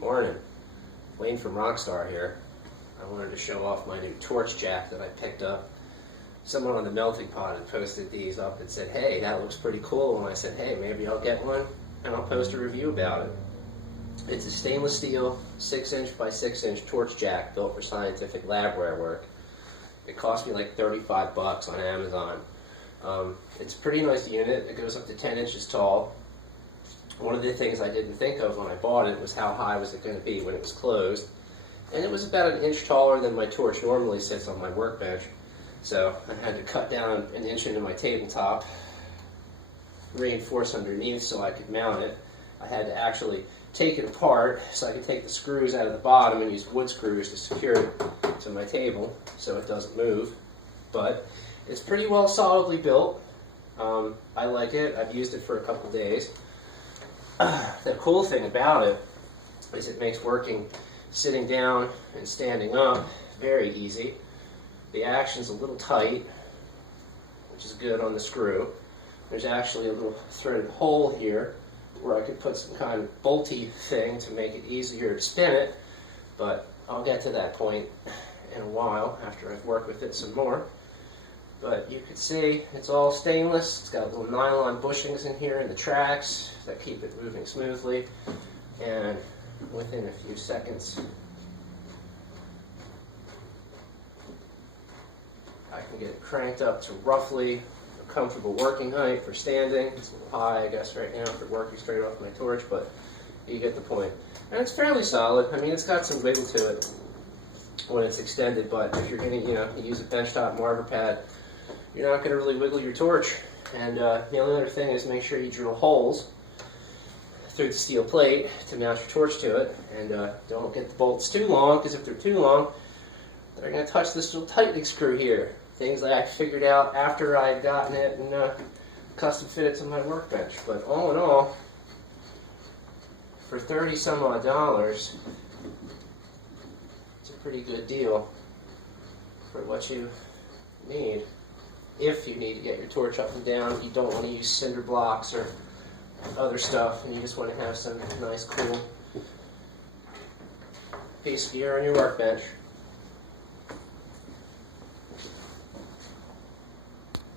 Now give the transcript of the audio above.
Morning. Wayne from Rockstar here. I wanted to show off my new torch jack that I picked up. Someone on the melting pot had posted these up and said, hey, that looks pretty cool. And I said, hey, maybe I'll get one and I'll post a review about it. It's a stainless steel 6" by 6" torch jack built for scientific labware work. It cost me like $35 on Amazon. It's a pretty nice unit. It goes up to 10 inches tall. One of the things I didn't think of when I bought it was how high was it going to be when it was closed. And it was about 1 inch taller than my torch normally sits on my workbench. So I had to cut down 1 inch into my tabletop, reinforce underneath so I could mount it. I had to actually take it apart so I could take the screws out of the bottom and use wood screws to secure it to my table so it doesn't move. But it's pretty well solidly built. I like it. I've used it for a couple days. The cool thing about it is it makes working sitting down and standing up very easy. The action's a little tight, which is good on the screw. There's actually a little threaded hole here where I could put some kind of bolty thing to make it easier to spin it, but I'll get to that point in a while after I've worked with it some more. But you can see it's all stainless. It's got little nylon bushings in here in the tracks that keep it moving smoothly, and within a few seconds I can get it cranked up to roughly a comfortable working height for standing. It's a little high, I guess, right now for working straight off my torch, but you get the point. And it's fairly solid. I mean, it's got some wiggle to it when it's extended, but if you're going to, use a benchtop mortar pad, you're not going to really wiggle your torch. And the only other thing is make sure you drill holes through the steel plate to mount your torch to it, and don't get the bolts too long, because if they're too long, they're going to touch this little tightening screw here. Things that I figured out after I had gotten it and custom fitted to my workbench. But all in all, for 30 some odd dollars, it's a pretty good deal for what you need. If you need to get your torch up and down, if you don't want to use cinder blocks or other stuff, and you just want to have some nice, cool piece of gear on your workbench.